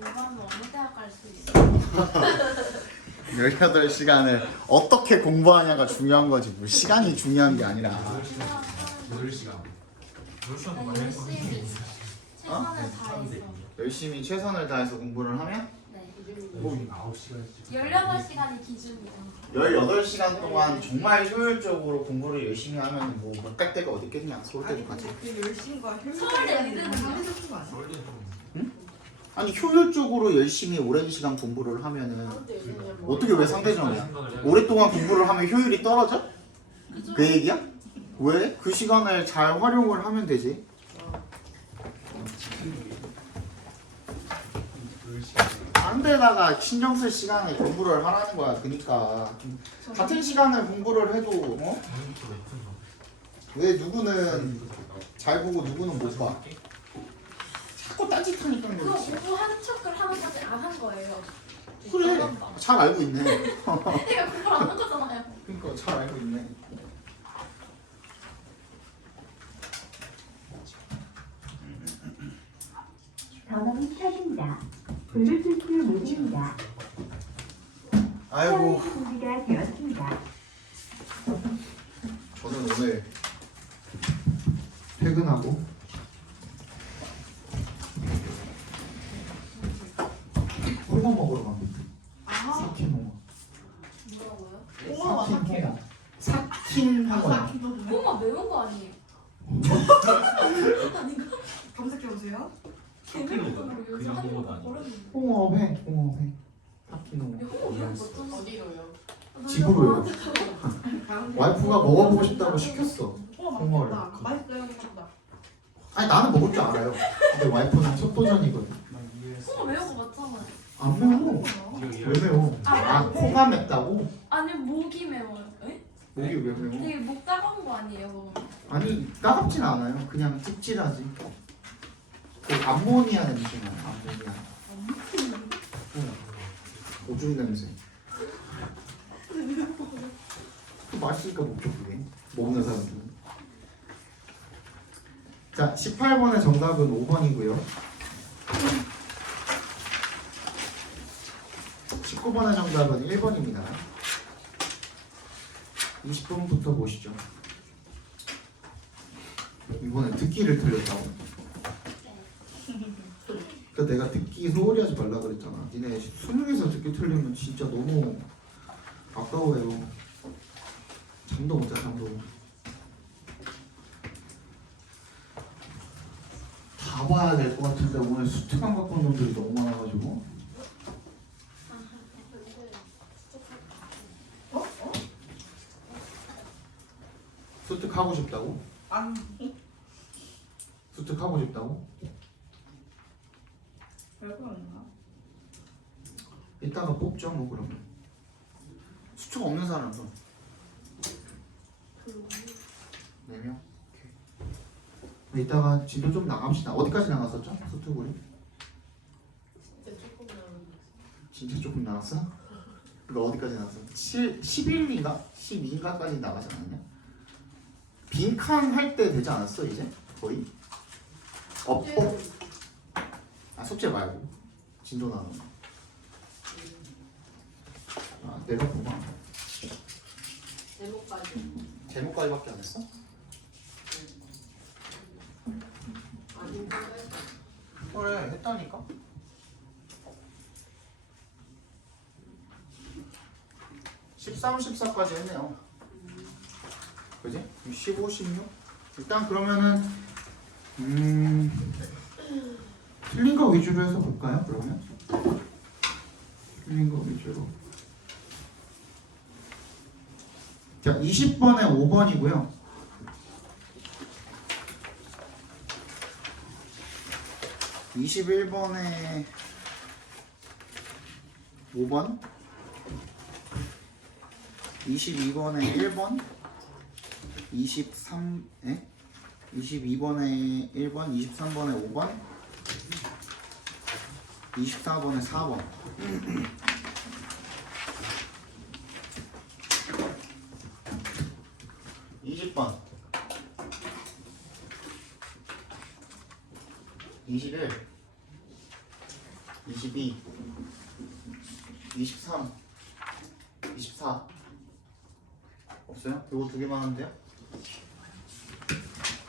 공부하면 어느 대학 갈 수 있어? 18시간을 어떻게 공부하냐가 중요한 거지 뭐 시간이 중요한 게 아니라 8시간. 8시간 난 동안 열심히 최선을 다해서. 열심히 최선을 다해서 공부를 하면 네. 뭐 9시간씩. 18시간이 기준이야. 18시간 동안 정말 효율적으로 공부를 열심히 하면 뭐 못 갈 데가 어디 있겠냐 서울대도 가지. 그 열심과 효율 서울대 의대는 상대적인 거 아니야? 서울대 좀 아니 효율적으로 열심히 오랜 시간 공부를 하면은 어떻게 왜 상대적이야? 오랫동안 공부를 하면 효율이 떨어져? 그 얘기야? 왜? 그 시간을 잘 활용을 하면 되지. 딴 데다가 신경 쓸 시간에 공부를 하라는 거야. 그니까 같은 시간을 공부를 해도 어? 왜 누구는 잘 보고 누구는 못 봐? 자꾸 딴짓하니까 그거 그렇지. 공부한 척을 하는 거지 안 한 거예요. 그래 잘 알고 있네. 내가 공부를 안 한 거잖아요. 그러니까 잘 알고 있네. 전원이 켜집니다. 블루투스 모드입니다. 아이고 준비가 되었습니다. 저는 오늘 퇴근하고 홍어 먹으러 갑니다. 삭힌 홍어. 뭐라고요? 홍어가 삭혀요? 삭힌 홍어요. 홍어 매운 거 아니에요? 검색해보세요. 개매운 거 요즘 그냥 하는 홍어도 거 아니고. 모르는데. 홍어회, 홍어회. 삭힌 홍어. 홍어 매운 거 어쩌나? 어디로요? 집으로요. 와이프가 먹어보고 싶다고 시켰어. 홍어 맛있다. 맛있어요 생각보다. 아니 나는 먹을 줄 알아요. 근데 와이프는 첫 도전이거든. 홍어 매운 거 맞잖아요. 안 매워. 왜 매워? 아 코가 맵다고? 아니 목이 매워요. 에? 목이 왜 매워? 되게 목 따가운 거 아니에요? 먹으면? 아니 따갑진 않아요. 그냥 찝찝하지. 그 암모니아 냄새 나요. 암모니아. 오줌 냄새. 또 맛있으니까 먹죠 그게. 먹는 사람들은. 자 18번의 정답은 5번이고요. 19번의 정답은 1번입니다. 20번부터 보시죠. 이번에 듣기를 틀렸다고. 그러니까 내가 듣기 소홀히 하지 말라 그랬잖아. 니네 수능에서 듣기 틀리면 진짜 너무 아까워요. 잠도 못 자, 잠도. 다 봐야 될 것 같은데 오늘 수특강 갖고 온 놈들이 너무 많아가지고. 수특하고 싶다고? 안 수특하고 싶다고? 별거 없나? 이따가 뽑죠 뭐 그러면. 수특 없는 사람 좀. 4명? 오케이. 이따가 진도 좀 나갑시다. 어디까지 나갔었죠? 수특으로? 진짜 조금 나갔어? 너 어디까지 나갔어? 11인가? 12인가까지 나가지 않았냐? 빈칸 할 때 되지 않았어 이제? 거의? 아 숙제 말고 진도 나는 거. 아 내가 보마. 제목까지밖에 안 했어? 그래 했다니까. (13, 14까지) 했네요. 그지? 15, 16? 일단 그러면은 틀린 거 위주로 해서 볼까요? 그러면 틀린 거 위주로. 자 20번에 5번이고요. 21번에 5번, 22번에 1번, 22번에 1번, 23번에 5번, 24번에 4번. 20번 21 22 23 24 없어요? 이거 두 개만 하면 돼요?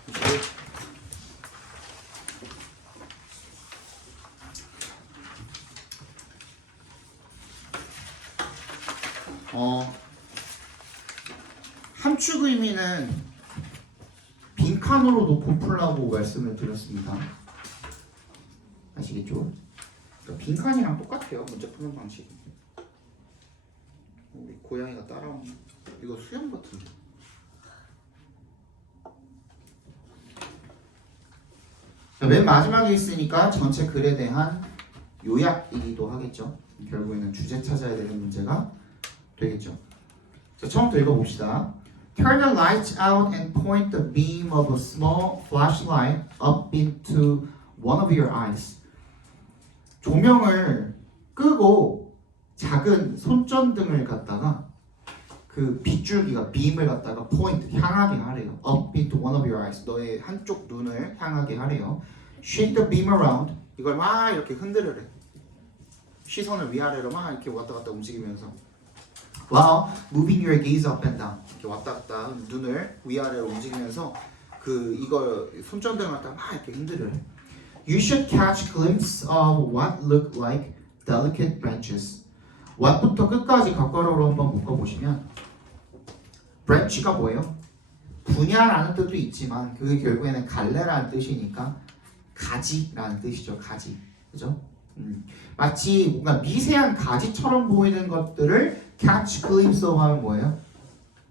21 함축 의미는 빈칸으로 놓고 풀라고 말씀을 드렸습니다. 아시겠죠? 그러니까 빈칸이랑 똑같아요. 문제 푸는 방식이. 우리 고양이가 따라오는 이거 수영 같은데. 자, 맨 마지막에 있으니까 전체 글에 대한 요약이기도 하겠죠. 결국에는 주제 찾아야 되는 문제가 되겠죠. 자, 처음부터 읽어봅시다. Turn the lights out and point the beam of a small flashlight up into one of your eyes. 조명을 끄고 작은 손전등을 갖다가 그 빗줄기가 빔을 갖다가 point 향하게 하래요. Up into one of your eyes. 너의 한쪽 눈을 향하게 하래요. Shake the beam around. 이걸 막 이렇게 흔들으래. 시선을 위아래로 막 이렇게 왔다 갔다 움직이면서 while moving your gaze up and down. 이렇게 왔다 갔다 눈을 위아래로 움직이면서 그 이걸 손전등을 갖다가 막 이렇게 흔들으래. You should catch a glimpse of what look like delicate branches. what부터 끝까지 각괄호로 한번 묶어보시면 branch가 뭐예요? 분야라는 뜻도 있지만 그게 결국에는 갈래라는 뜻이니까 가지라는 뜻이죠. 가지. 그죠? 마치 뭔가 미세한 가지처럼 보이는 것들을 catch glimpse of 하면 뭐예요?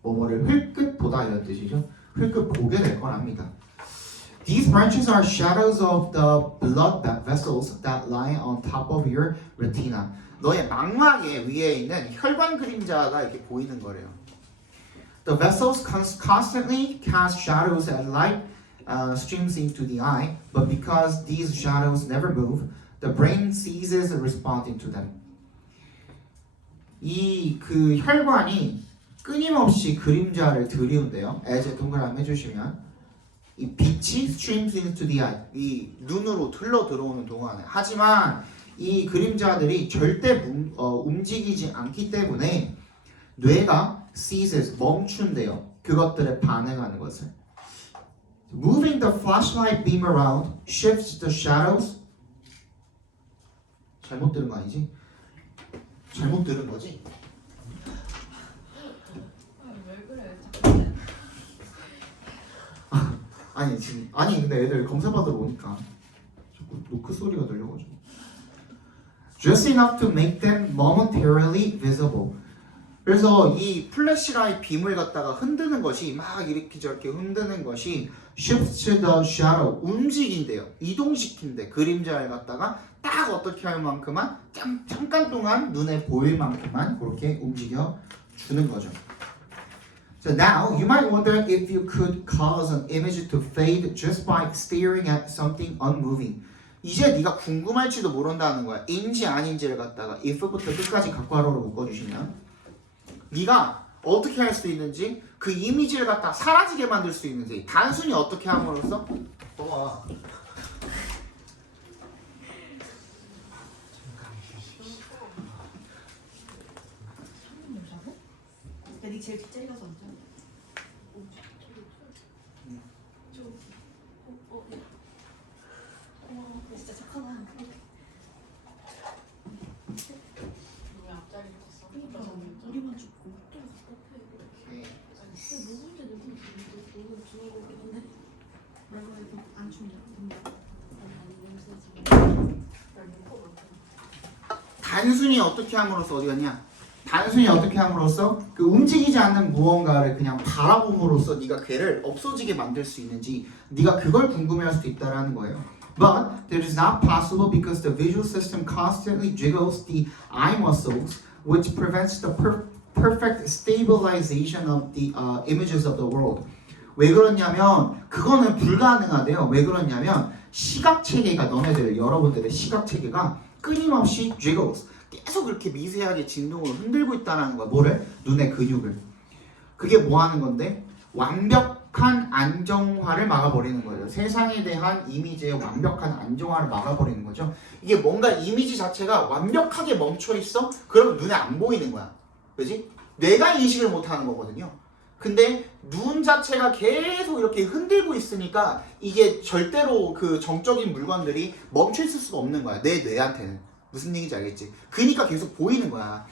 뭐뭐를 흘끗 보다 이런 뜻이죠. 흘끗 보게 될 거랍니다. These branches are shadows of the blood vessels that lie on top of your retina. 너의 망막의 위에 있는 혈관 그림자가 이렇게 보이는 거래요. The vessels constantly cast shadows as light streams into the eye, but because these shadows never move, the brain ceases responding to them. 이 그 혈관이 끊임없이 그림자를 들이운대요. as 동그라미 해주시면 이 빛이 streams into the eye, 이 눈으로 흘러 들어오는 동안에. 하지만 이 그림자들이 절대 움직이지 않기 때문에 뇌가 ceases 멈춘대요. 그것들에 반응하는 것을. Moving the flashlight beam around shifts the shadows. 잘못 들은 거 아니지? 잘못 들은 거지? 왜 그래? 아니 지금 아니 근데 애들 검사 받으러 오니까 자꾸 노크 소리가 들려가지고. Just enough to make them momentarily visible. 그래서 이 플래시라이트 빔을 갖다가 흔드는 것이 막 이렇게 저렇게 흔드는 것이 shifts the shadow 움직인대요. 이동시킨대. 그림자를 갖다가 딱 어떻게 할 만큼만 잠깐 동안 눈에 보일 만큼만 그렇게 움직여 주는 거죠. So now you might wonder if you could cause an image to fade just by staring at something unmoving. 이제 네가 궁금할지도 모른다는 거야. 인지 아닌지를 갖다가 if부터 끝까지 각괄호로 묶어주시면 네가 어떻게 할 수 있는지 그 이미지를 갖다 사라지게 만들 수 있는지 단순히 어떻게 함으로써 봐봐. 야, 니 제일 뒷자리 가서 앉아. 진짜 착하다. 왜 앞자리 떴어? 우리만 죽고. 누군데 누구 주워오긴 한데. 말고 해도 안 춥냐? 단순히 어떻게 함으로써 어디 갔냐? 단순히 어떻게 함으로써 그 움직이지 않는 무언가를 그냥 바라봄으로써 네가 걔를 없어지게 만들 수 있는지 네가 그걸 궁금해할 수도 있다라는 거예요. But that is not possible because the visual system constantly jiggles the eye muscles, which prevents the perfect stabilization of the images of the world. 왜 그러냐면 그거는 불가능하대요. 왜 그러냐면 시각 체계가 너네들 여러분들의 시각 체계가 끊임없이 jiggles 계속 그렇게 미세하게 진동을 흔들고 있다는 거야. 뭐를? 눈의 근육을. 그게 뭐 하는 건데? 완벽한 안정화를 막아버리는 거예요. 세상에 대한 이미지의 완벽한 안정화를 막아버리는 거죠. 이게 뭔가 이미지 자체가 완벽하게 멈춰 있어? 그러면 눈에 안 보이는 거야. 그지? 뇌가 인식을 못 하는 거거든요. 근데 눈 자체가 계속 이렇게 흔들고 있으니까 이게 절대로 그 정적인 물건들이 멈춰 있을 수가 없는 거야. 내 뇌한테는. 무슨 얘기인지 알겠지? 그러니까 계속 보이는 거야.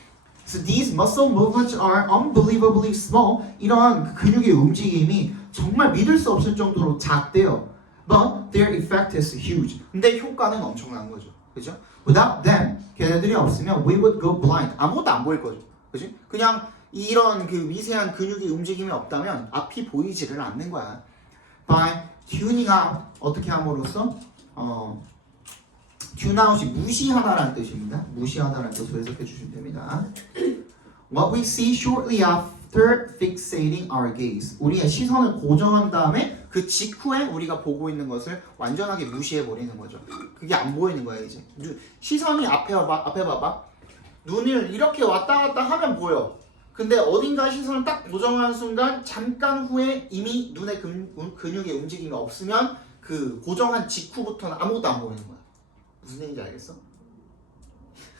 So these muscle movements are unbelievably small. 이런 근육의 움직임이 정말 믿을 수 없을 정도로 작대요. But their effect is huge. 근데 효과는 엄청난 거죠. 그죠? Without them, 걔네들이 없으면 we would go blind. 아무것도 안 보일 거죠. 그지? 그냥 이런 그 미세한 근육의 움직임이 없다면 앞이 보이지를 않는 거야. By tuning out, 어떻게 함으로써? tune out이 무시하다라는 뜻입니다. 무시하다라는 뜻으로 해석해 주시면 됩니다. What we see shortly after fixating our gaze. 우리의 시선을 고정한 다음에 그 직후에 우리가 보고 있는 것을 완전하게 무시해 버리는 거죠. 그게 안 보이는 거야 이제. 시선이 앞에 봐봐. 눈을 이렇게 왔다 갔다 하면 보여. 근데 어딘가 시선을 딱 고정하는 순간 잠깐 후에 이미 눈의 근육의 움직임이 없으면 그 고정한 직후부터는 아무것도 안 보이는 거야. 무슨 얘기인지 알겠어?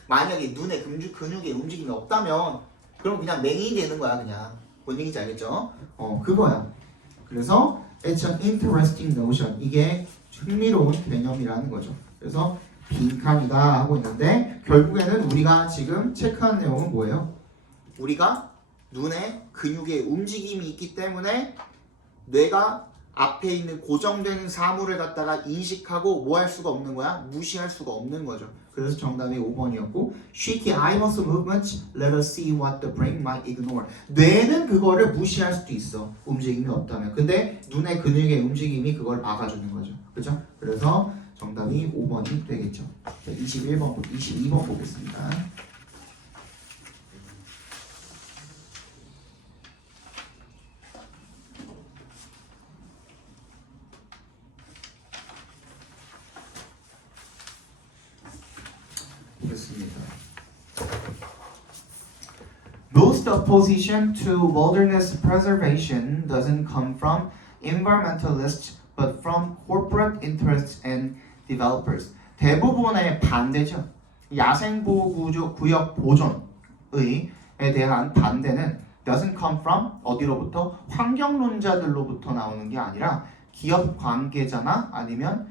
만약에 눈의 근육의 움직임이 없다면 그럼 그냥 맹인이 되는 거야 그냥. 뭔 얘기인지 알겠죠? 그거야. 그래서 it's an interesting notion. 이게 흥미로운 개념이라는 거죠. 그래서 빈칸이다 하고 있는데 결국에는 우리가 지금 체크한 내용은 뭐예요? 우리가 눈에 근육의 움직임이 있기 때문에 뇌가 앞에 있는 고정되는 사물을 갖다가 인식하고 뭐 할 수가 없는 거야? 무시할 수가 없는 거죠. 그래서 정답이 5번이었고 Shaky eye muscle movements let us see what the brain might ignore. 뇌는 그거를 무시할 수도 있어. 움직임이 없다면. 근데 눈의 근육의 움직임이 그걸 막아주는 거죠. 그죠? 그래서 정답이 5번이 되겠죠. 22번 보겠습니다. Most opposition to wilderness preservation doesn't come from environmentalists but from corporate interests and developers. 대부분의 반대죠. 야생보호구역 보존에 대한 반대는 doesn't come from 어디로부터? 환경론자들로부터 나오는 게 아니라 기업 관계자나 아니면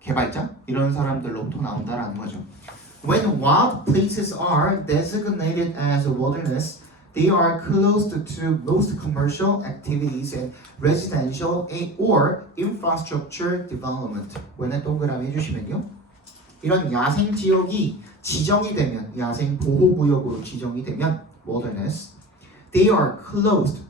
개발자 이런 사람들로부터 나온다라는 거죠. When wild places are designated as a wilderness, they are close to most commercial activities and residential or infrastructure development. when 동그라미 해주시면요. 이런 야생 지역이 지정이 되면 야생 보호구역으로 지정이 되면 wilderness, they are closed.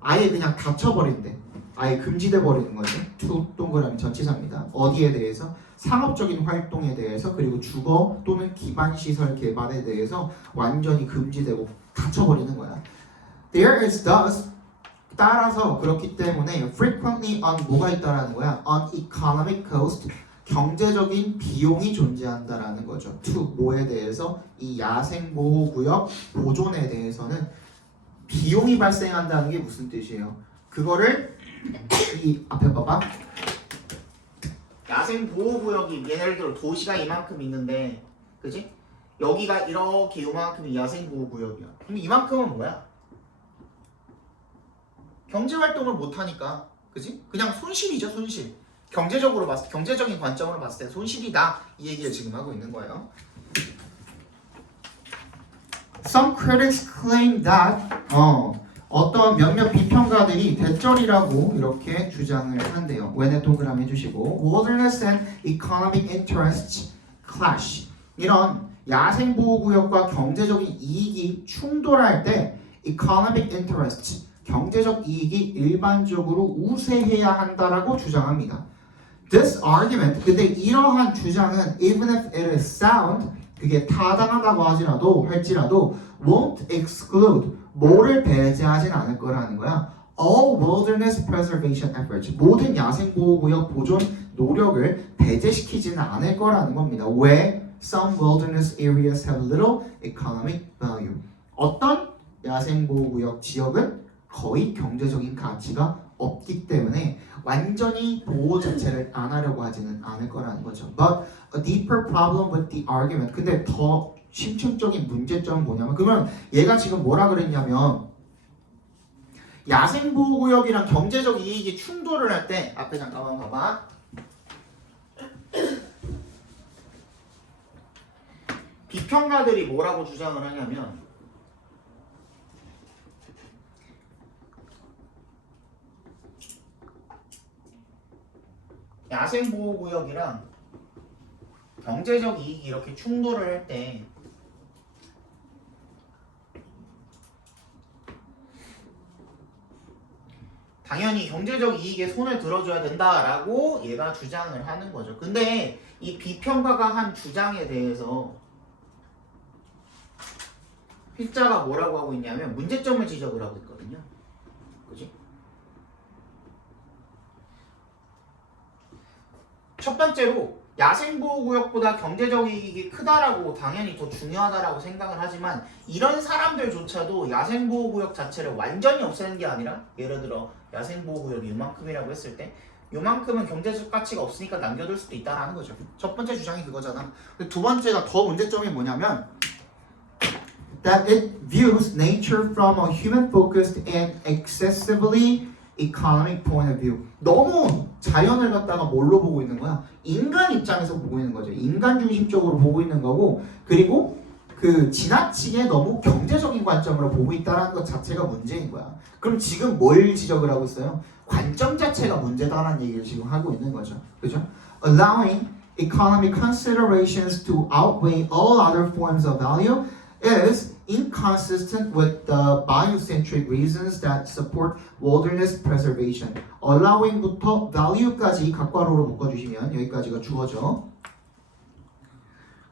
아예 그냥 닫혀버린대. 아예 금지돼 버리는 거죠. to 동그라미 전치사입니다. 어디에 대해서? 상업적인 활동에 대해서 그리고 주거 또는 기반시설 개발에 대해서 완전히 금지되고 닫혀버리는 거야. There is thus 따라서 그렇기 때문에 frequently on 뭐가 있다라는 거야? On economic cost 경제적인 비용이 존재한다라는 거죠. to 뭐에 대해서? 이 야생보호구역 보존에 대해서는 비용이 발생한다는 게 무슨 뜻이에요? 그거를 이 앞에 봐봐. 야생보호구역이 예를 들어 도시가 이만큼 있는데 그지? 여기가 이렇게 이만큼이 야생보호구역이야. 그럼 이만큼은 뭐야? 경제활동을 못하니까 그지? 그냥 손실이죠 손실. 경제적으로 봤을 때 경제적인 관점으로 봤을 때 손실이다 이 얘기를 지금 하고 있는 거예요. Some critics claim that 어떤 몇몇 비평가들이 대절이라고 이렇게 주장을 한대요. when에 동그라미 해주시고 wilderness and economic interests clash. 이런 야생보호구역과 경제적인 이익이 충돌할 때 economic interests 경제적 이익이 일반적으로 우세해야 한다라고 주장합니다. This argument, 근데 이러한 주장은 even if it is sound, 그게 타당하다고 할지라도 won't exclude, 뭐를 배제하진 않을 거라는 거야. All wilderness preservation efforts, 모든 야생보호구역 보존 노력을 배제시키지는 않을 거라는 겁니다. 왜? Some wilderness areas have little economic value. 어떤 야생보호구역 지역은 거의 경제적인 가치가 없기 때문에 완전히 보호 자체를 안 하려고 하지는 않을 거라는 거죠. But a deeper problem with the argument. 근데 더 심층적인 문제점은 뭐냐면 그러면 얘가 지금 뭐라 그랬냐면 야생보호구역이랑 경제적 이익이 충돌을 할 때 앞에 잠깐만 봐봐. 비평가들이 뭐라고 주장을 하냐면 야생보호구역이랑 경제적 이익이 이렇게 충돌을 할 때 당연히 경제적 이익에 손을 들어줘야 된다라고 얘가 주장을 하는 거죠. 근데 이 비평가가 한 주장에 대해서 필자가 뭐라고 하고 있냐면 문제점을 지적을 하고 있거든요. 그지? 첫 번째로 야생보호구역보다 경제적 이익이 크다라고 당연히 더 중요하다라고 생각을 하지만 이런 사람들조차도 야생보호구역 자체를 완전히 없애는 게 아니라 예를 들어 야생보호구역이 요만큼이라고 했을 때 요만큼은 경제적 가치가 없으니까 남겨둘 수도 있다라는 거죠. 첫 번째 주장이 그거잖아. 근데 두 번째가 더 문제점이 뭐냐면 that it views nature from a human-focused and excessively economic point of view. 너무 자연을 갖다가 뭘로 보고 있는 거야? 인간 입장에서 보고 있는 거죠. 인간 중심적으로 보고 있는 거고 그리고 그 지나치게 너무 경제적인 관점으로 보고 있다는 것 자체가 문제인 거야. 그럼 지금 뭘 지적을 하고 있어요? 관점 자체가 문제다라는 얘기를 지금 하고 있는 거죠. 그죠? Allowing economic considerations to outweigh all other forms of value is inconsistent with the biocentric reasons that support wilderness preservation. allowing부터 value까지 각괄호로 묶어주시면 여기까지가 주어져.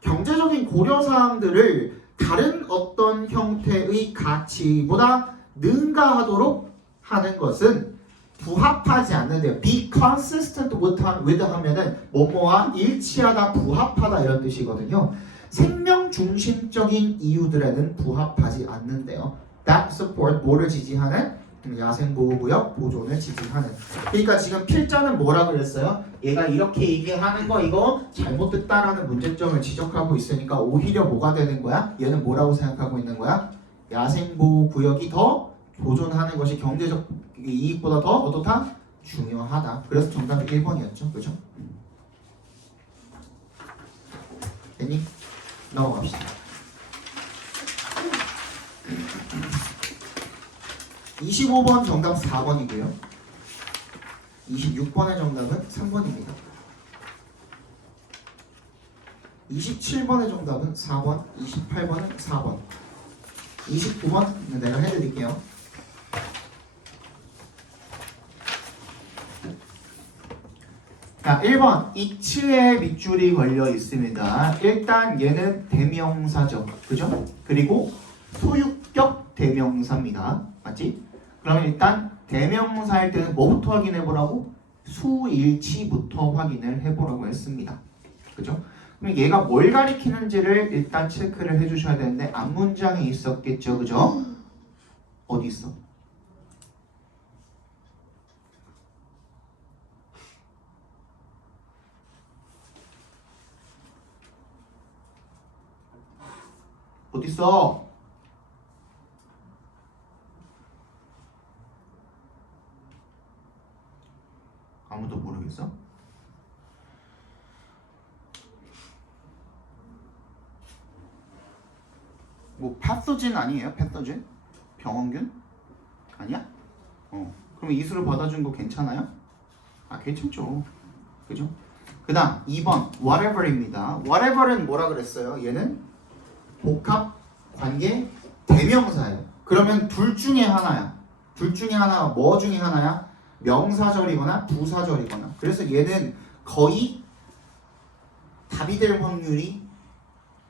경제적인 고려사항들을 다른 어떤 형태의 가치보다 능가하도록 하는 것은 부합하지 않는데요. be consistent with 하면은 뭐뭐와 일치하다, 부합하다 이런 뜻이거든요. 생명 중심적인 이유들에는 부합하지 않는데요. that support 뭐를 지지하는? 야생보호구역 보존을 지지하는. 그러니까 지금 필자는 뭐라 그랬어요? 얘가 이렇게 얘기하는 거 이거 잘못됐다라는 문제점을 지적하고 있으니까 오히려 뭐가 되는 거야? 얘는 뭐라고 생각하고 있는 거야? 야생보호구역이 더 보존하는 것이 경제적 이익보다 더 어떻다? 중요하다. 그래서 정답이 1번이었죠. 그죠? 됐니? 넘어갑시다. 25번 정답 4번이고요. 26번의 정답은 3번입니다. 27번의 정답은 4번, 28번은 4번, 29번 내가 해드릴게요. 자, 1번 이츠에 밑줄이 걸려 있습니다. 일단 얘는 대명사죠. 그죠? 그리고 소유격 대명사입니다. 맞지? 그러면 일단 대명사일 때는 뭐부터 확인해 보라고? 수일치부터 확인을 해보라고 했습니다. 그죠? 그럼 얘가 뭘 가리키는지를 일단 체크를 해주셔야 되는데 앞문장에 있었겠죠. 그죠? 어디 있어? 어딨어? 아무도 모르겠어? 뭐 파소진 아니에요? 패서진? 병원균? 아니야? 그럼 이수를 받아준 거 괜찮아요? 아 괜찮죠. 그죠? 그 다음 2번 whatever입니다. whatever은 뭐라 그랬어요? 얘는 복합 관계 대명사예요. 그러면 둘 중에 하나야. 둘 중에 하나가 뭐 중에 하나야? 명사절이거나 부사절이거나. 그래서 얘는 거의 답이 될 확률이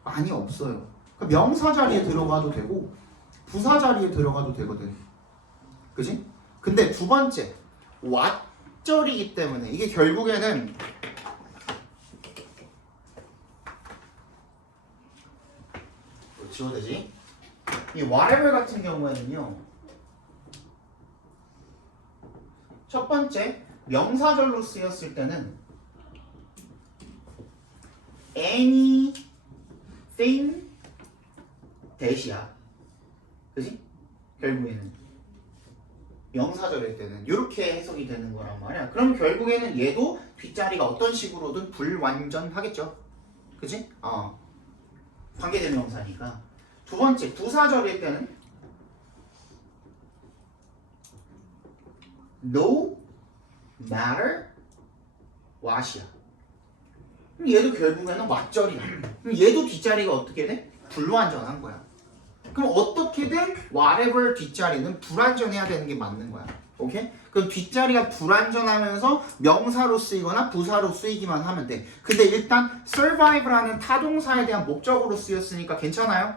많이 없어요. 그러니까 명사 자리에 들어가도 되고 부사 자리에 들어가도 되거든. 그지? 근데 두 번째 what절이기 때문에 이게 결국에는 지워되지? 이 whatever 같은 경우에는요 첫 번째 명사절로 쓰였을 때는 anything 대시야. 그지? 결국에는 명사절일 때는 이렇게 해석이 되는 거란 말이야. 그럼 결국에는 얘도 뒷자리가 어떤 식으로든 불완전하겠죠. 그지? 관계대명사니까. 두 번째 부사절일 때는 no matter what이야. 그럼 얘도 결국에는 what절이야. 그럼 얘도 뒷자리가 어떻게 돼? 불완전한 거야. 그럼 어떻게든 whatever 뒷자리는 불완전해야 되는 게 맞는 거야. 오케이? 그럼 뒷자리가 불완전하면서 명사로 쓰이거나 부사로 쓰이기만 하면 돼. 근데 일단 survive라는 타동사에 대한 목적으로 쓰였으니까 괜찮아요?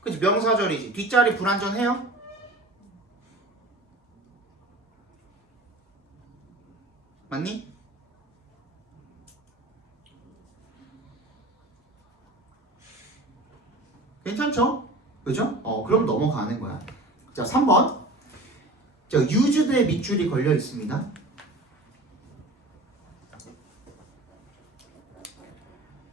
그치? 명사절이지. 뒷자리 불완전해요? 맞니? 괜찮죠? 그죠? 그럼 넘어가는 거야. 자, 3번. 자, used의 밑줄이 걸려 있습니다.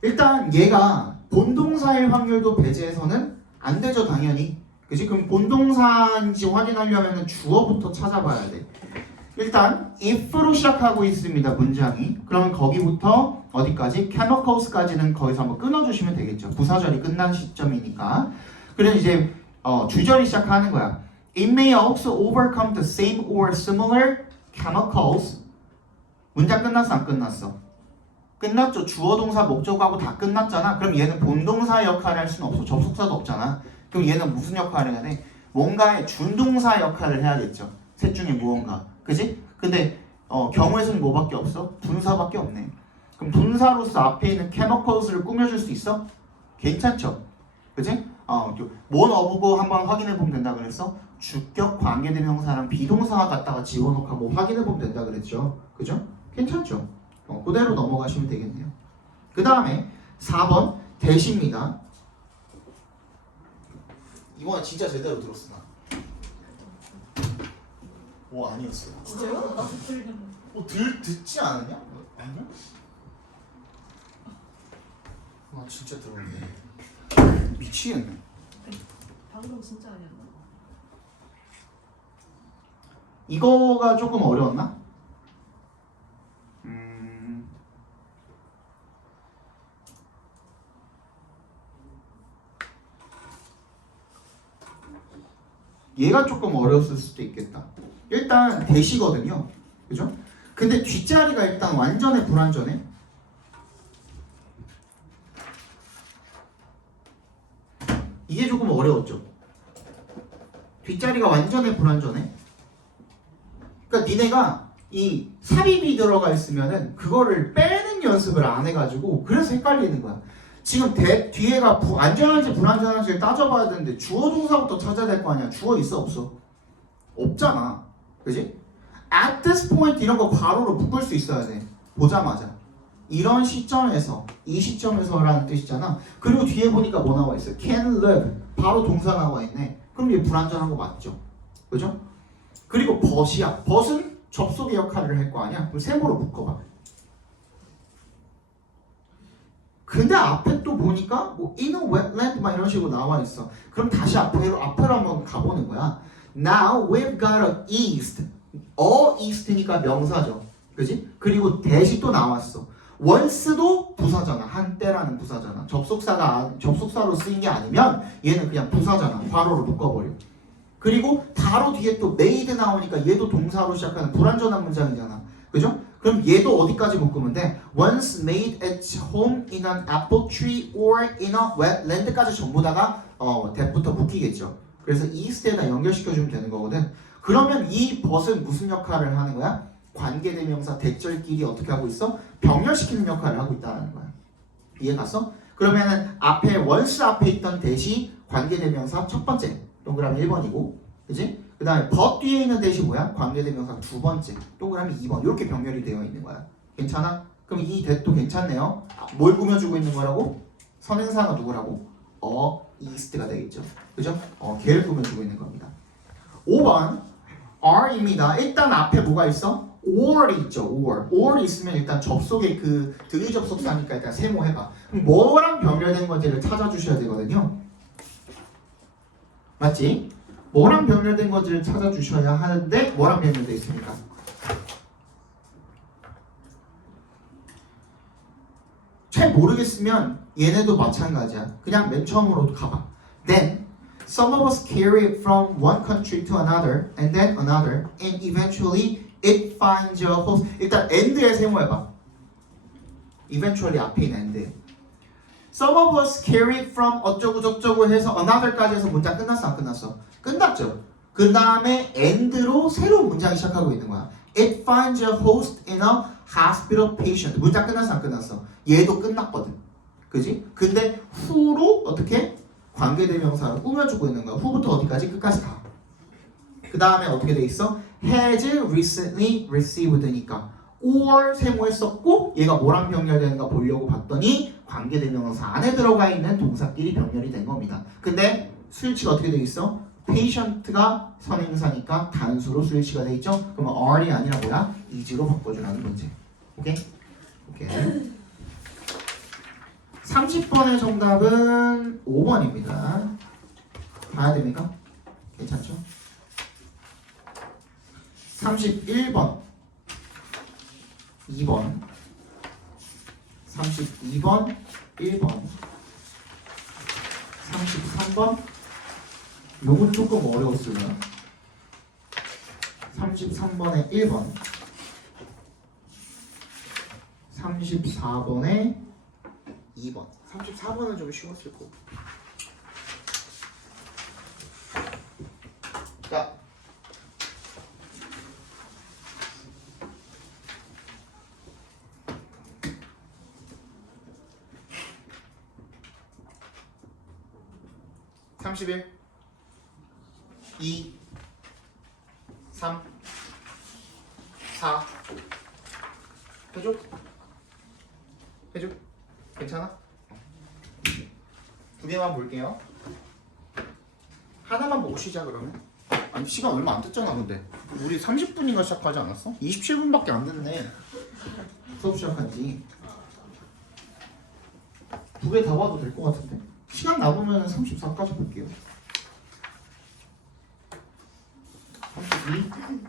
일단 얘가 본동사일 확률도 배제해서는 안 되죠, 당연히. 그치? 그럼 본동사인지 확인하려면 주어부터 찾아봐야 돼. 일단 if로 시작하고 있습니다, 문장이. 그러면 거기부터 어디까지? chemicals까지는 거기서 한번 끊어주시면 되겠죠. 부사절이 끝난 시점이니까. 그래서 이제 주절이 시작하는 거야. It may also overcome the same or similar chemicals. 문장 끝났어, 안 끝났어? 끝났죠. 주어, 동사, 목적하고 다 끝났잖아. 그럼 얘는 본동사 역할을 할 수는 없어. 접속사도 없잖아. 그럼 얘는 무슨 역할을 해야 돼? 뭔가의 준동사 역할을 해야겠죠. 셋 중에 무언가. 그지? 근데 경우의 수는 뭐밖에 없어? 분사밖에 없네. 그럼 분사로서 앞에 있는 chemicals를 꾸며줄 수 있어? 괜찮죠? 그지? 뭔 어부고 한번 확인해보면 된다 그랬어? 주격 관계대명사랑 비동사 갖다가 집어넣고 확인해보면 된다 그랬죠? 그죠? 괜찮죠? 그대로 넘어가시면 되겠네요. 그 다음에 4번 대시입니다. 이번엔 진짜 제대로 들었어 나. 아니었어요. 진짜요? 나도 들리는. 듣지 않았냐? 아니야? 진짜 들었네. 미치겠네. 방금 진짜 아니었나? 이거가 조금 어려웠나? 얘가 조금 어려웠을 수도 있겠다. 일단 대시거든요. 그죠? 근데 뒷자리가 일단 완전해 불완전해? 이게 조금 어려웠죠. 뒷자리가 완전해 불완전해? 그러니까 니네가 이 삽입이 들어가 있으면은 그거를 빼는 연습을 안 해가지고 그래서 헷갈리는 거야. 지금 뒤에가 안전한지 불안전한지를 따져봐야 되는데 주어 동사부터 찾아야 될 거 아니야. 주어 있어 없어? 없잖아. 그지? At this point 이런 거 괄호로 묶을 수 있어야 돼. 보자마자. 이런 시점에서, 이 시점에서라는 뜻이잖아. 그리고 뒤에 보니까 뭐 나와 있어? Can live. 바로 동사 나와 있네. 그럼 이게 불안전한 거 맞죠? 그죠? 그리고 but이야. but은 접속의 역할을 할 거 아니야? 그럼 세모로 묶어봐. 근데 앞에 또 보니까 뭐 in a wetland 막 이런 식으로 나와 있어. 그럼 다시 앞으로 한번 가보는 거야. Now we've got a east. east니까 명사죠. 그지? 그리고 대시 또 나왔어. once도 부사잖아. 한때라는 부사잖아. 접속사로 쓰인 게 아니면 얘는 그냥 부사잖아. 괄호로 묶어버려. 그리고 바로 뒤에 또 made 나오니까 얘도 동사로 시작하는 불완전한 문장이잖아. 그죠? 그럼 얘도 어디까지 묶으면 돼? Once made its home in an apple tree or in a wetland까지 전부 다가 that부터 묶이겠죠. 그래서 east에다 연결시켜주면 되는 거거든. 그러면 이 but은 무슨 역할을 하는 거야? 관계대명사 대절끼리 어떻게 하고 있어? 병렬시키는 역할을 하고 있다는 거야. 이해 갔어? 그러면은 앞에 once 앞에 있던 대시 관계대명사 첫 번째 동그라미 1번이고, 그지? 그 다음에 but 뒤에 있는 대시 뭐야? 관계대명사 두 번째 동그라미 2번 이렇게 병렬이 되어 있는 거야. 괜찮아? 그럼 이 대도 괜찮네요. 뭘 꾸며주고 있는 거라고? 선행사가 누구라고? east가 되겠죠. 그죠? 걔를 꾸며주고 있는 겁니다. 5번 are입니다. 일단 앞에 뭐가 있어? or이 있죠. or 있으면 일단 접속의 그 등위 접속사니까 일단 세모해봐. 그럼 뭐랑 병렬된 건지를 찾아주셔야 되거든요. 맞지? 뭐랑 병렬된 건지를 찾아주셔야 하는데 뭐랑 병렬되어 있습니까? 잘 모르겠으면 얘네도 마찬가지야. 그냥 맨 처음으로 가봐. Then some of us carry it from one country to another and then another and eventually it finds a host. 일단 end에 세모해봐. eventually 앞에 있는 end. Some of us carry it from 어쩌고 저쩌고 해서 another까지 해서 문장 끝났어 안 끝났어? 끝났죠. 그 다음에 end로 새로운 문장이 시작하고 있는 거야. It finds a host in a hospital patient. 문장 끝났어 안 끝났어? 얘도 끝났거든. 그지? 근데 who로 어떻게? 관계대명사를 꾸며주고 있는 거야. who부터 어디까지? 끝까지 가. 그 다음에 어떻게 돼 있어? has recently received니까 or 세모했었고 얘가 뭐랑 병렬되는가 보려고 봤더니 관계대명사 안에 들어가 있는 동사끼리 병렬이 된 겁니다. 근데 수일치가 어떻게 돼 있어? patient가 선행사니까 단수로 수일치가 돼 있죠? 그러면 are이 아니라 뭐야? is로 바꿔주라는 문제. 오케이? 오케이. 30번의 정답은 5번입니다. 봐야 됩니까? 괜찮죠? 31번 2번 32번 1번 33번 요건 조금 어려웠어요. 33번에 1번 34번에 2번 34번은 좀 쉬웠을 거고. 자, (31) 2 3 4 해줘? 해줘? 괜찮아? 두 개만 볼게요. 하나만 보고 쉬자 그러면. 아니 시간 얼마 안 됐잖아. 근데 우리 30분인가 시작하지 않았어? 27분밖에 안 됐네. 수업 시작한 지. 두 개 다 봐도 될 것 같은데. 시간 남으면 34까지 볼게요. 32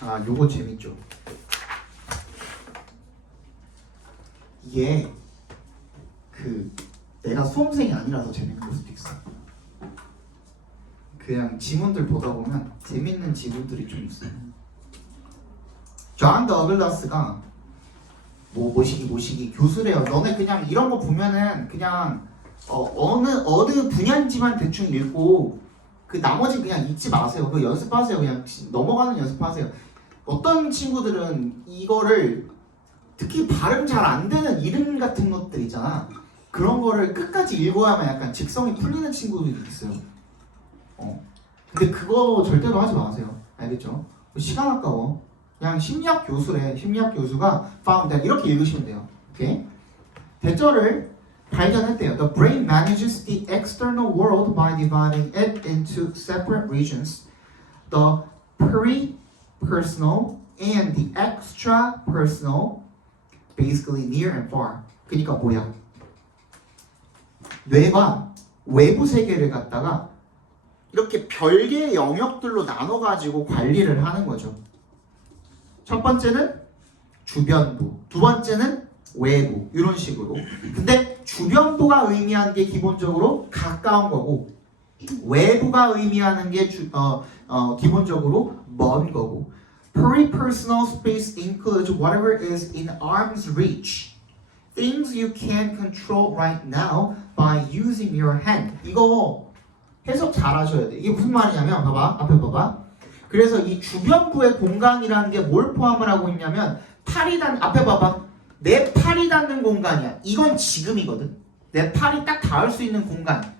아, 요거 재밌죠? 이게 내가 수험생이 아니라서 재밌는 걸 수도 있어. 그냥 지문들 보다 보면 재밌는 지문들이 좀 있어요. 존 더글라스가 모시기 교수래요. 너네 그냥 이런 거 보면은 그냥 어느 분야인지만 대충 읽고 그 나머지 그냥 잊지 마세요. 그거 연습하세요. 그냥 넘어가는 연습하세요. 어떤 친구들은 이거를 특히 발음 잘 안 되는 이름 같은 것들 있잖아. 그런 거를 끝까지 읽어야만 약간 직성이 풀리는 친구들이 있어요. 근데 그거 절대로 하지 마세요. 알겠죠? 시간 아까워. 그냥 심리학 교수래. 심리학 교수가 found 이렇게 읽으시면 돼요. 오케이? 대절을 발견했대요. The brain manages the external world by dividing it into separate regions. The personal and the extra personal, basically near and far. 그러니까 뭐야? 뇌가 외부 세계를 갖다가 이렇게 별개의 영역들로 나눠가지고 관리를 하는 거죠. 첫 번째는 주변부, 두 번째는 외부, 이런 식으로. 근데 주변부가 의미하는 게 기본적으로 가까운 거고, 외부가 의미하는 게 기본적으로 먼 거고. Peripersonal space includes whatever is in arm's reach. Things you can control right now by using your hand. 이거 해석 잘 하셔야 돼. 이게 무슨 말이냐면 봐봐. 앞에 봐봐. 그래서 이 주변부의 공간이라는 게 뭘 포함을 하고 있냐면 앞에 봐봐. 내 팔이 닿는 공간이야. 이건 지금이거든. 내 팔이 딱 닿을 수 있는 공간.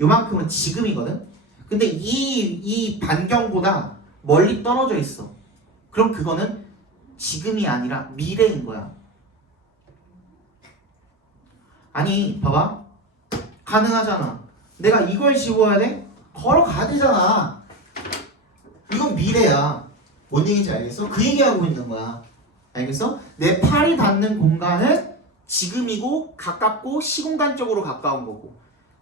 요만큼은 지금이거든. 근데 이 반경보다 멀리 떨어져 있어. 그럼 그거는 지금이 아니라 미래인 거야. 아니 봐봐, 가능하잖아. 내가 이걸 지워야 돼? 걸어가야 되잖아. 이건 미래야. 뭔 얘기인지 알겠어? 그 얘기하고 있는 거야. 알겠어? 내 팔이 닿는 공간은 지금이고 가깝고 시공간적으로 가까운 거고,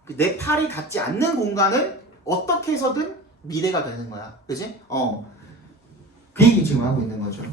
내 팔이 닿지 않는 공간은 어떻게 해서든 미래가 되는 거야. 그지? 그 얘기 지금 하고 있는 거죠.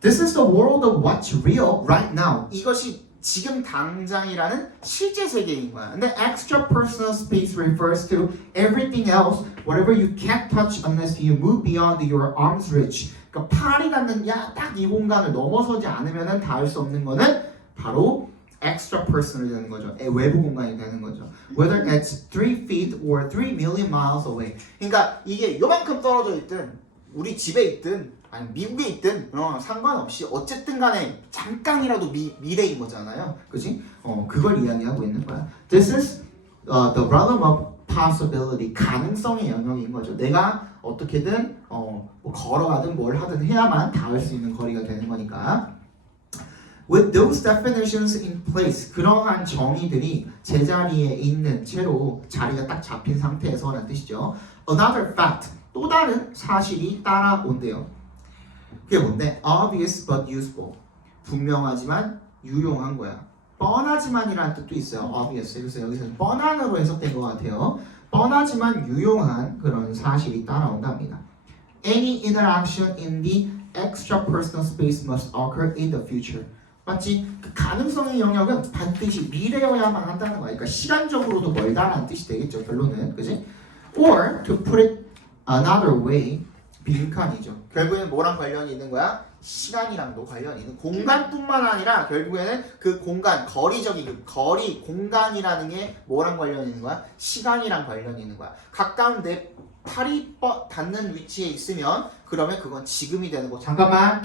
This is the world of what's real right now. 이것이 지금 당장이라는 실제 세계인 거야. 근데 extra personal space refers to everything else, whatever you can't touch unless you move beyond your arm's reach. 그러니까 팔이 닿는 딱 이 공간을 넘어서지 않으면은 닿을 수 없는 거는 바로 extra personal 되는 거죠. 외부 공간이 되는 거죠. Whether it's 3 feet or 3 million miles away. 그러니까 이게 요만큼 떨어져 있든 우리 집에 있든 아니 미국에 있든 상관없이 어쨌든 간에 잠깐이라도 미래인 거잖아요. 그지? 그걸 이야기하고 있는 거야. This is the realm of possibility. 가능성의 영역인 거죠. 내가 어떻게든 뭐 걸어가든 뭘 하든 해야만 닿을 수 있는 거리가 되는 거니까. With those definitions in place, 그러한 정의들이 제자리에 있는 채로 자리가 딱 잡힌 상태에서라는 뜻이죠. Another fact, 또 다른 사실이 따라온대요. 그게 뭔데? Obvious but useful. 분명하지만 유용한 거야. 뻔하지만이라는 뜻도 있어요. Obvious. 그래서 여기서 뻔한으로 해석된 것 같아요. 뻔하지만 유용한 그런 사실이 따라온답니다. Any interaction in the extra-personal space must occur in the future. 맞지? 그 가능성의 영역은 반드시 미래여야만 한다는 거야. 그러니까 시간적으로도 멀다라는 뜻이 되겠죠. 결론은. 그지? Or to put it another way, 빈칸이죠. 결국에는 뭐랑 관련이 있는 거야? 시간이랑도 관련이 있는, 공간뿐만 아니라 결국에는 그 공간, 거리적인 그 거리, 공간이라는 게 뭐랑 관련이 있는 거야? 시간이랑 관련이 있는 거야. 가까운 내 팔이 닿는 위치에 있으면 그러면 그건 지금이 되는 거. 잠깐만.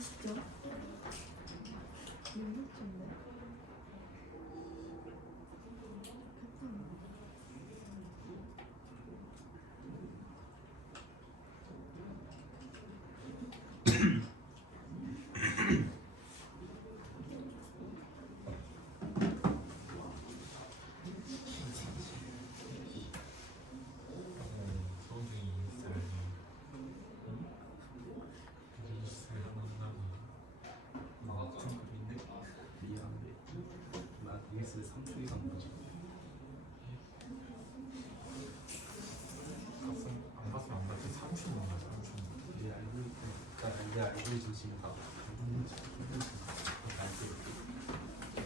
진짜?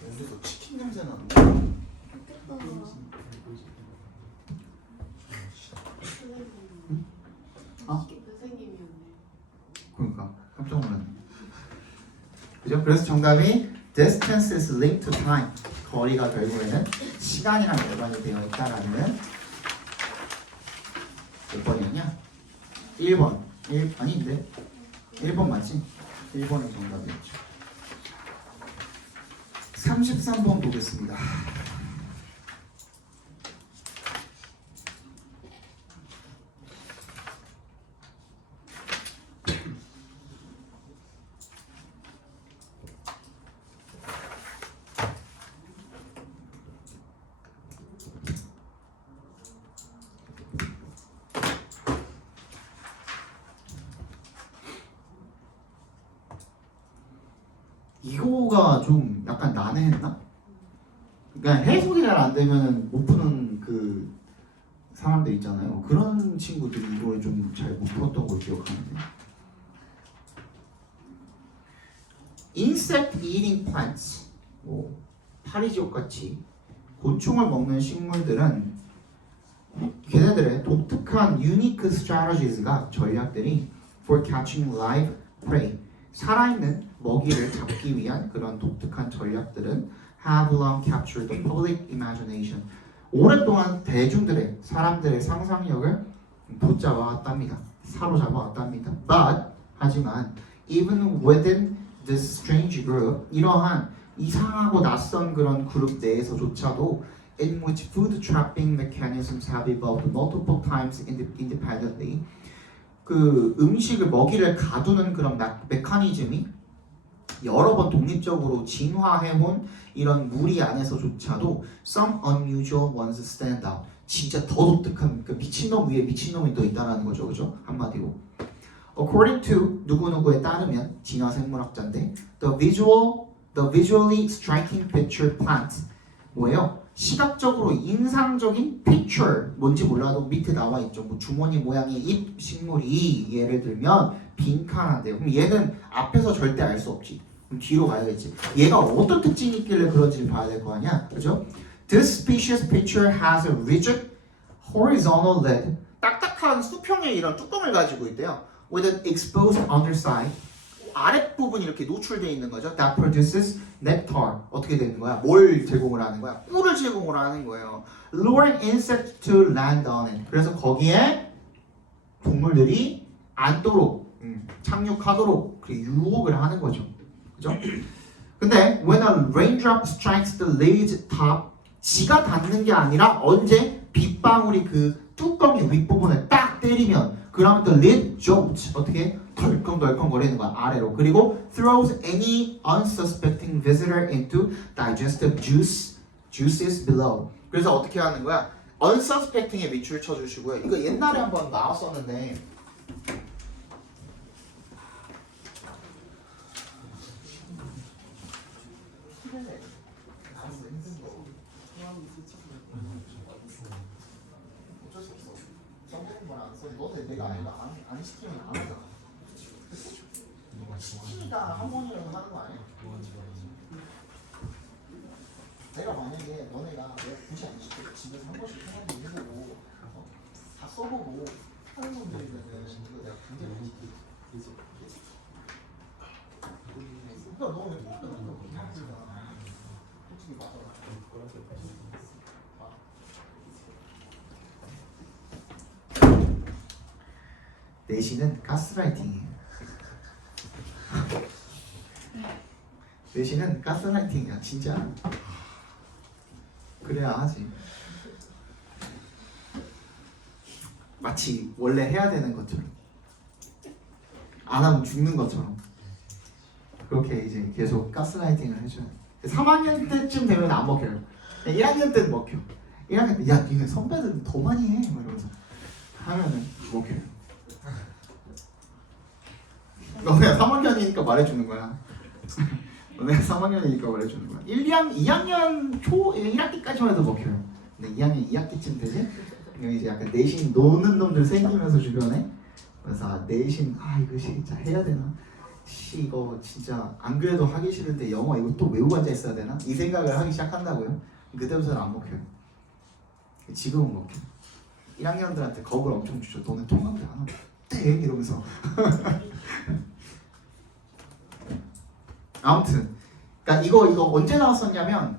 여기서 치킨 냄새 나는데. 그러니까 깜짝 놀랐네. 그죠? 그래서 정답이 distance is linked to time. 거리가 결국에는 시간이랑 연관이 되어 있다라는 몇 번이었냐? 1번. 아닌데? 1번 맞지? 1번이 정답이었죠. 33번 보겠습니다. 이거가 좀 약간 난해했나? 그러니까 해석이 잘 안 되면 못 푸는 그 사람들 있잖아요. 그런 친구들이 이걸 좀 잘 못 풀었던 걸 기억하는데. Insect eating plants, 뭐 파리지옥 같이 곤충을 먹는 식물들은 걔네들의 독특한 unique strategies가 전략들이 for catching live prey, 살아있는 먹이를 잡기 위한 그런 독특한 전략들은 have long captured the public imagination, 오랫동안 대중들의 사람들의 상상력을 붙잡아 왔답니다. 사로잡아 왔답니다. But 하지만 even within this strange group, 이러한 이상하고 낯선 그런 그룹 내에서조차도 in which food trapping mechanisms have evolved multiple times independently, 그 음식을 먹이를 가두는 그런 메커니즘이 여러 번 독립적으로 진화해온 이런 무리 안에서조차도 some unusual ones stand out. 진짜 더 독특한 그 미친놈 위에 미친놈이 또 있다라는 거죠, 그죠? 한마디로. According to 누구누구에 따르면 진화 생물학자인데 the visually striking picture plant 뭐예요? 시각적으로 인상적인 picture, 뭔지 몰라도 밑에 나와 있죠. 뭐 주머니 모양의 잎 식물이 예를 들면 빈칸한데요. 그럼 얘는 앞에서 절대 알 수 없지. 그럼 뒤로 가야겠지. 얘가 어떤 특징이 있길래 그런지 봐야 될 거 아니야, 그죠? This species picture has a rigid horizontal lid, 딱딱한 수평의 이런 뚜껑을 가지고 있대요. With an exposed underside, 아랫부분이 이렇게 노출되어 있는 거죠. That produces nectar. 어떻게 되는 거야? 뭘 제공을 하는 거야? 꿀을 제공을 하는 거예요. Luring insects to land on it. 그래서 거기에 동물들이 앉도록, 착륙하도록 그 유혹을 하는 거죠. 그죠? 근데 when a raindrop strikes the lid top, 지가 닿는 게 아니라 언제 빗방울이 그 뚜껑의 윗부분에 딱 때리면 그러면 the lid jolts, 어떻게 덜컹덜컹 거리는 거야, 아래로. 그리고 throws any unsuspecting visitor into digestive juices below. 그래서 어떻게 하는 거야? unsuspecting에 밑줄 쳐주시고요. 이거 옛날에 한번 나왔었는데 너네 내가 안 시키면 안 하잖아. 시키니까 한 번이라도 하는 거 아니야? 내가 만약에 너네가 내가 굳이 안 시켜 집에서 한 번씩 해가지고 있는 거고 다 써보고 하는 분들이면은 이거 내가 굉장히 많이 시키지. 그러니까 너왜 솔직히 맞아. 내신은 가스라이팅이에요. 내신은 가스라이팅이야, 진짜. 그래야 하지. 마치 원래 해야 되는 것처럼, 안 하면 죽는 것처럼 그렇게 이제 계속 가스라이팅을 해줘요. 3학년 때쯤 되면 안 먹혀요. 1학년 때는 먹혀. 1학년 때 야 니네 선배들은 더 많이 해, 막 이러면서 하면은 먹혀요. 너네가 3학년이니까 말해주는 거야. 너네가 3학년이니까 말해주는 거야. 2학년 초 1학기까지만 해도 먹혀요. 근데 2학년 2학기쯤 되지? 이제 약간 내신 노는 놈들 생기면서 주변에, 그래서 내신 이거 진짜 해야 되나? 이거 진짜 안 그래도 하기 싫은데 영어 이거 또 외우고 앉아 있어야 되나? 이 생각을 하기 시작한다고요. 그때부터는 안 먹혀요. 지금은 먹혀. 1학년들한테 겁을 엄청 주죠. 너는 통합을 안 하면 돼 이러면서. 아무튼, 그러니까 이거 언제 나왔었냐면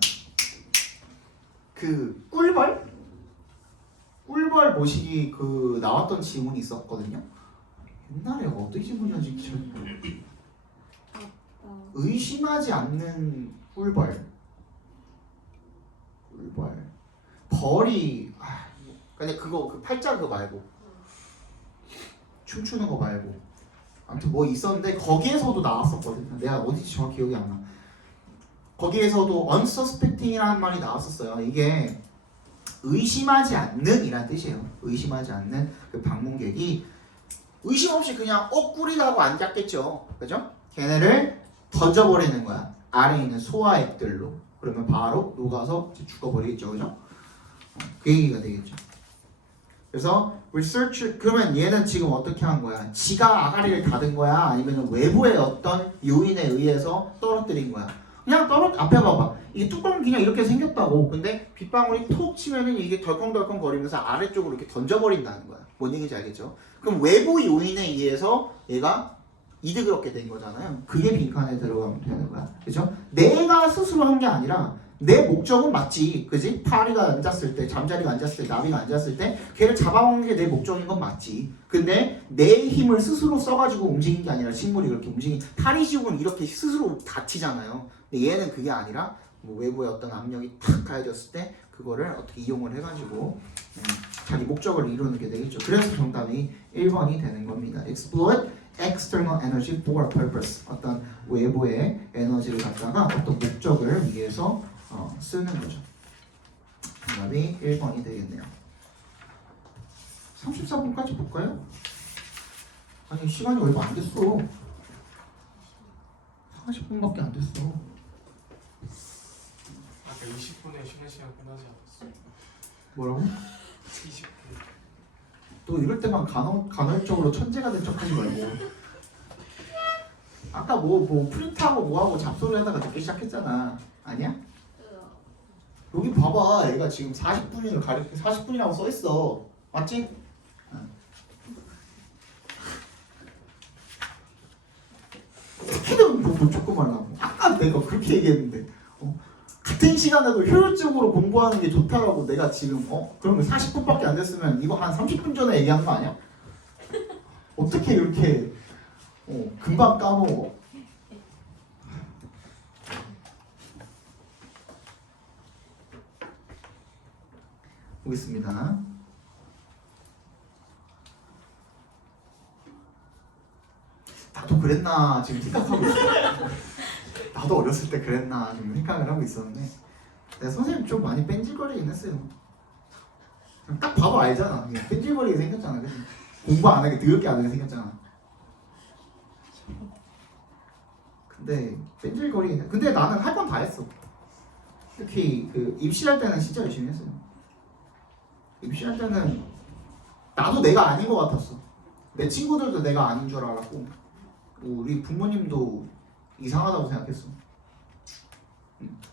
그 꿀벌 모시기 그 나왔던 지문이 있었거든요. 옛날에 어떤 지문이었지? 의심하지 않는 꿀벌. 벌이 근데 그거 그 팔자 그거 말고 춤추는 거 말고 아무튼 뭐 있었는데 거기에서도 나왔었거든요. 내가 어디지 정확히 기억이 안 나. 거기에서도 unsuspecting이라는 말이 나왔었어요. 이게 의심하지 않는 이란 뜻이에요. 의심하지 않는 그 방문객이 의심 없이 그냥 꿀이라고 앉았겠죠. 그죠? 걔네를 던져버리는 거야. 아래에 있는 소화액들로. 그러면 바로 녹아서 죽어버리겠죠. 그죠? 그 얘기가 되겠죠. 그래서 research 그러면 얘는 지금 어떻게 한 거야? 지가 아가리를 닫은 거야? 아니면 외부의 어떤 요인에 의해서 떨어뜨린 거야? 그냥 앞에 봐봐. 이게 뚜껑이 그냥 이렇게 생겼다고. 근데 빗방울이 톡 치면은 이게 덜컹덜컹 거리면서 아래쪽으로 이렇게 던져버린다는 거야. 뭔 얘기인지 알겠죠? 그럼 외부 요인에 의해서 얘가 이득을 얻게 된 거잖아요. 그게 빈칸에 들어가면 되는 거야. 그죠? 내가 스스로 한 게 아니라 내 목적은 맞지. 그지? 파리가 앉았을 때, 잠자리가 앉았을 때, 나비가 앉았을 때 걔를 잡아먹는 게 내 목적인 건 맞지. 근데 내 힘을 스스로 써가지고 움직인 게 아니라 식물이 그렇게 파리지옥은 이렇게 스스로 다치잖아요. 근데 얘는 그게 아니라 뭐 외부의 어떤 압력이 탁 가해졌을 때 그거를 어떻게 이용을 해가지고 자기 목적을 이루는 게 되겠죠. 그래서 정답이 1번이 되는 겁니다. Exploit external energy for a purpose. 어떤 외부의 에너지를 갖다가 어떤 목적을 위해서 쓰는 거죠. 정답이 1번이 되겠네요. 34분까지 볼까요? 아니 시간이 얼마 안 됐어. 40분밖에 안 됐어. 아까 20분에 쉬는 시간 끝나지 않았어? 뭐라고? 20분. 또 이럴 때만 간헐적으로 천재가 된 척하지 말고. 아까 뭐 프린트하고 뭐하고 잡소리 하다가 듣기 시작했잖아. 아니야? 여기 봐봐. 얘가 지금 40분을 40분이라고 써있어. 맞지? 어떻게든 뭐 조금 하려고. 아까 내가 그렇게 얘기했는데 같은 시간에도 효율적으로 공부하는 게 좋다라고 내가 지금 그러면 40분밖에 안 됐으면 이거 한 30분 전에 얘기한 거 아니야? 어떻게 이렇게 금방 까먹어. 보겠습니다. 나도 그랬나 지금 생각하고 있어. 나도 어렸을 때 그랬나 지금 생각을 하고 있었는데 내가 선생님 좀 많이 뺀질거리긴 했어요. 딱 봐도 알잖아. 그냥 뺀질거리게 생겼잖아. 그치? 공부 안 하게 더럽게 안 하게 생겼잖아. 근데 뺀질거리긴 해. 근데 나는 할 건 다 했어. 특히 그 입시할 때는 진짜 열심히 했어요. 입시할 때는 나도 내가 아닌 것 같았어. 내 친구들도 내가 아닌 줄 알았고 우리 부모님도 이상하다고 생각했어.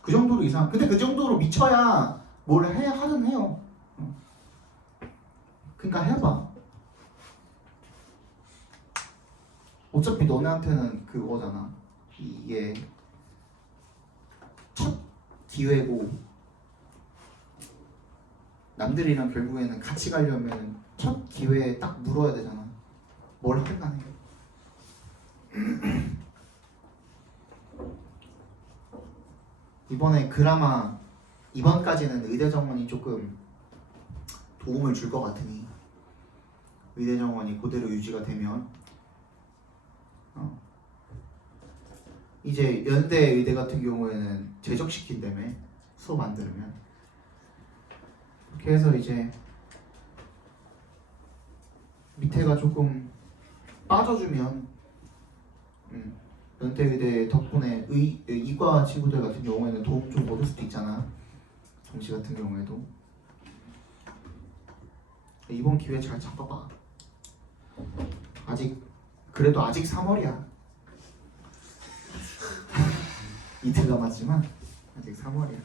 그 정도로 이상. 근데 그 정도로 미쳐야 뭘 하든 해요. 그러니까 해봐. 어차피 너네한테는 그거잖아. 이게 첫 기회고 남들이랑 결국에는 같이 가려면 첫 기회에 딱 물어야 되잖아. 뭘 하든 간에. 이번에 그나마 이번까지는 의대 정원이 조금 도움을 줄 것 같으니 의대 정원이 그대로 유지가 되면 이제 연대 의대 같은 경우에는 제적시킨다며 수업 안 들으면 그래서 이제 밑에가 조금 빠져주면 연대의대 덕분에 이과 친구들 같은 경우에는 도움 좀 얻을 수도 있잖아. 정시 같은 경우에도 이번 기회 잘 잡아봐. 그래도 아직 3월이야. 이틀 남았지만 아직 3월이야.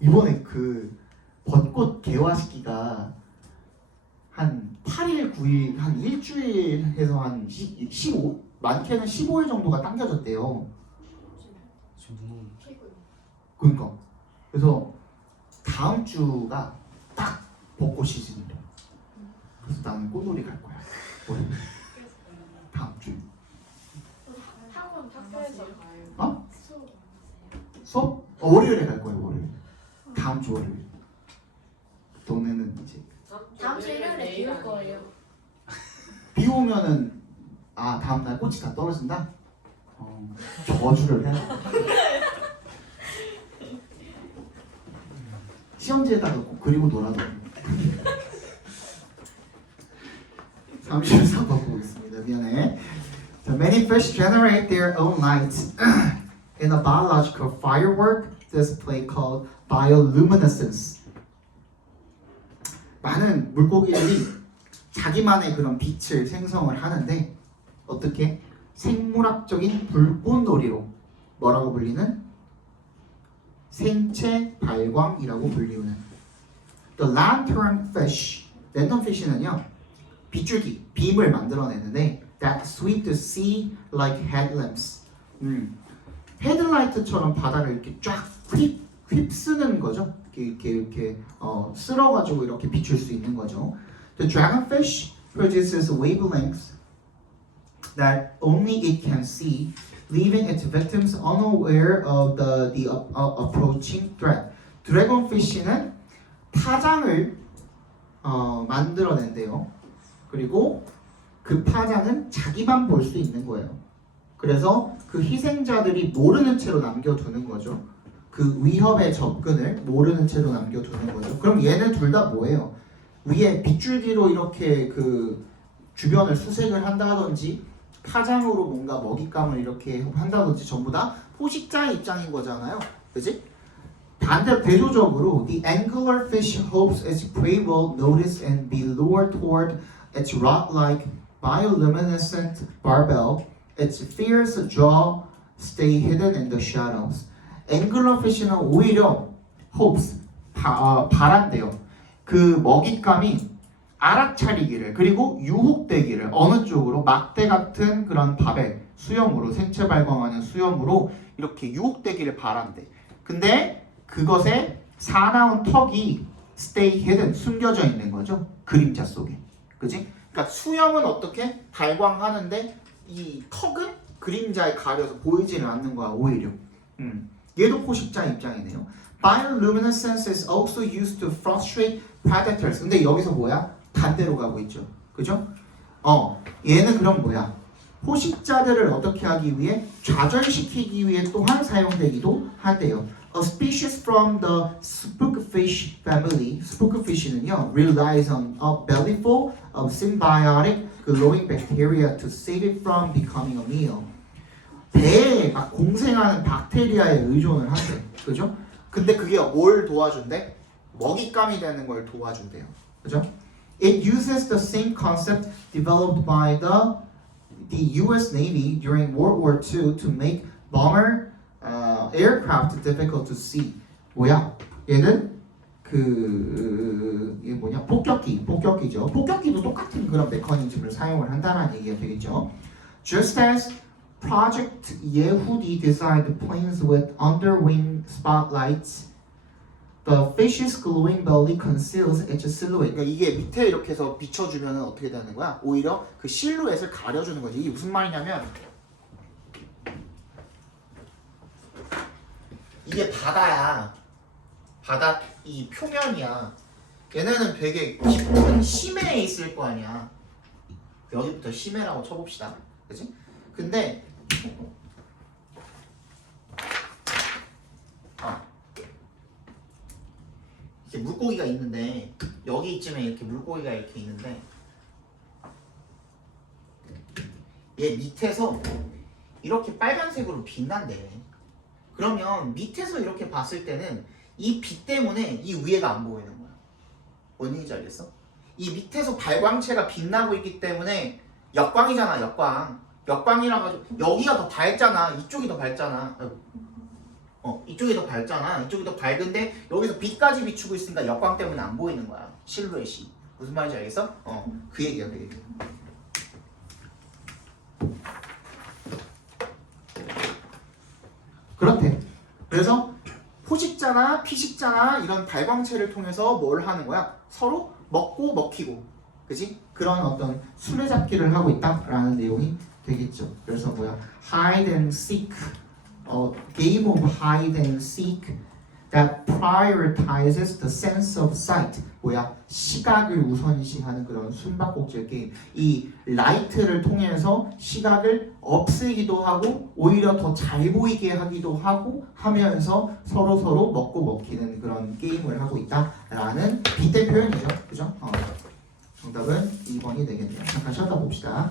이번에 그 벚꽃 개화 시기가 한 8일, 9일, 한 일주일 해서 한 15, 많게는 15일 정도가 당겨졌대요. 그러니까 그래서 다음 주가 딱 벚꽃 시즌이래. 그래서 나는 꽃놀이 갈 거야. 다음 주. 학원 학교에서 가요. 어? 수업? 월요일에 갈 거야. 월요일. 다음 주 월요일. 너네는 이제 다음 주 일요일에 비올 거예요. 비 오면은 다음 날 꽃이 다 떨어진다? 저주를 해야 돼. 시험지에다가 꼭 그리고 놀아도 34번 보겠습니다. 미안해. The many fish generate their own light in a biological firework display called bioluminescence. 많은 물고기들이 자기만의 그런 빛을 생성을 하는데 어떻게? 생물학적인 불꽃놀이로 뭐라고 불리는? 생체 발광이라고 불리우는 The lantern fish. 랜턴 피쉬는요 빗줄기, 빔을 만들어내는데 that sweep the sea like headlamps. 헤드라이트처럼 바다를 이렇게 쫙 휩쓰는 거죠. 이렇게 쓸어가지고 이렇게 비출 수 있는 거죠. The dragonfish produces wavelengths that only it can see, leaving its victims unaware of the approaching threat. 드래곤피쉬는 파장을 만들어낸대요. 그리고 그 파장은 자기만 볼 수 있는 거예요. 그래서 그 희생자들이 모르는 채로 남겨두는 거죠. 그 위협의 접근을 모르는 채로 남겨두는 거죠. 그럼 얘네 둘 다 뭐예요? 위에 빗줄기로 이렇게 그 주변을 수색을 한다든지 파장으로 뭔가 먹잇감을 이렇게 한다든지 전부 다 포식자의 입장인 거잖아요. 그지? 반대로 대조적으로 the anglerfish hopes its prey will notice and be lured toward its rod-like bioluminescent barbel. Its fierce jaw stay hidden in the shadows. anglerfish는 오히려 hopes 바란대요. 그 먹잇감이 알아차리기를 그리고 유혹되기를 어느 쪽으로 막대 같은 그런 밥에 수염으로 생체 발광하는 수염으로 이렇게 유혹되기를 바란대. 근데 그것에 사나운 턱이 stay hidden 숨겨져 있는 거죠. 그림자 속에. 그지? 그러니까 수염은 어떻게 발광하는데 이 턱은 그림자에 가려서 보이지는 않는 거야 오히려. 얘도 포식자 입장이네요. Bioluminescence is also used to frustrate predators. 근데 여기서 뭐야? 반대로 가고 있죠. 그죠? 얘는 그럼 뭐야? 포식자들을 어떻게 하기 위해 좌절시키기 위해 또한 사용되기도 하대요. A species from the spookfish family. spookfish는요 relies on a bellyful of symbiotic glowing bacteria to save it from becoming a meal. 배에 막 공생하는 박테리아에 의존을 한대. 그죠? 근데 그게 뭘 도와준대? 먹잇감이 되는 걸 도와준대요. 그죠? It uses the same concept developed by the U.S. Navy during World War II to make bomber aircraft difficult to see. 뭐야? 얘는 이게 뭐냐? 폭격기죠. 폭격기도 똑같은 그런 메커니즘을 사용을 한다는 얘기가 되겠죠. Just as Project Yehudi designed planes with underwing spotlights, the fish's glowing belly conceals its silhouette. 그러니까 이게 밑에 이렇게 해서 비춰주면 어떻게 되는 거야? 오히려 그 실루엣을 가려주는 거지. 이게 무슨 말이냐면 이게 바다야. 바다 이 표면이야. 얘네는 되게 깊은 심해에 있을 거 아니야. 여기부터 심해라고 쳐봅시다. 그치? 근데 이렇게 물고기가 있는데 여기쯤에 이렇게 물고기가 이렇게 있는데 얘 밑에서 이렇게 빨간색으로 빛난대. 그러면 밑에서 이렇게 봤을 때는 이 빛 때문에 이 위에가 안 보이는 거야. 뭔 얘기인지 알겠어? 이 밑에서 발광체가 빛나고 있기 때문에 역광이잖아. 역광이라 가지고 여기가 더 밝잖아. 이쪽이 더 밝잖아. 이쪽이 더 밝잖아. 이쪽이 더 밝은데 여기서 빛까지 비추고 있으니까 역광 때문에 안 보이는 거야. 실루엣이. 무슨 말인지 알겠어? 그 얘기야, 그 얘기. 그렇대. 그래서 포식자나 피식자나 이런 발광체를 통해서 뭘 하는 거야? 서로 먹고 먹히고, 그지? 그런 어떤 술래잡기를 하고 있다라는 내용이 되겠죠. 그래서 뭐야? Hide and seek, game of hide and seek that prioritizes the sense of sight. 뭐야? 시각을 우선시하는 그런 숨바꼭질 게임. 이 라이트를 통해서 시각을 없애기도 하고 오히려 더 잘 보이게 하기도 하고 하면서 서로 먹고 먹히는 그런 게임을 하고 있다라는 빗대 표현이죠. 그죠? 정답은 2번이 되겠네요. 잠깐 쉬었다 봅시다.